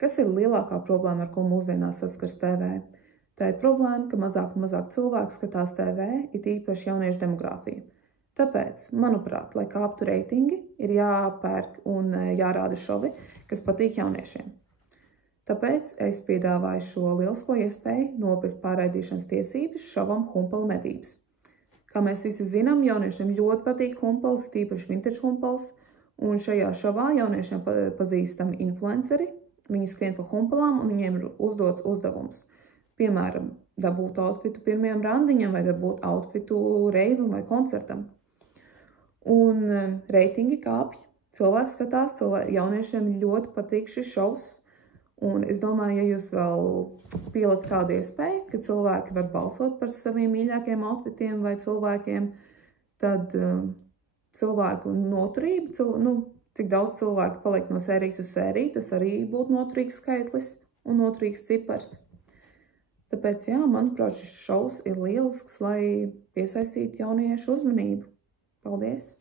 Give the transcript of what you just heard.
Kas ir lielākā problēma, ar ko mūsdienās saskars TV? Tā ir problēma, ka mazāk un mazāk cilvēku skatās TV, it īpaši jauniešu demogrāfiju. Tāpēc, manuprāt, lai kāptu reitingi, ir jāpērk un jārāda šovi, kas patīk jauniešiem. Tāpēc es piedāvāju šo lielisko iespēju nopirkt pārraidīšanas tiesības šovam Humpala medības. Kā mēs visi zinām, jauniešiem ļoti patīk humpals, tīpaši vintage humpals, un šajā šovā jauniešiem pazīstami influenceri. Viņi skrien pa humpalām un viņiem ir uzdots uzdevums. Piemēram, dabūt outfitu pirmajam randiņam vai dabūt outfitu reivam vai koncertam. Un reitingi kāpj, cilvēki skatās, jauniešiem ļoti patīk šis šovs. Un es domāju, ja jūs vēl pielikt tādu iespēju, ka cilvēki var balsot par saviem mīļākajiem outfitiem vai cilvēkiem, tad cilvēku noturība, cik daudz cilvēku paliek no sērijas uz sēriju, tas arī būtu noturīgs skaitlis un noturīgs cipars. Tāpēc, jā, manuprāt, šis šovs ir lielisks, lai piesaistītu jauniešu uzmanību. Paldies!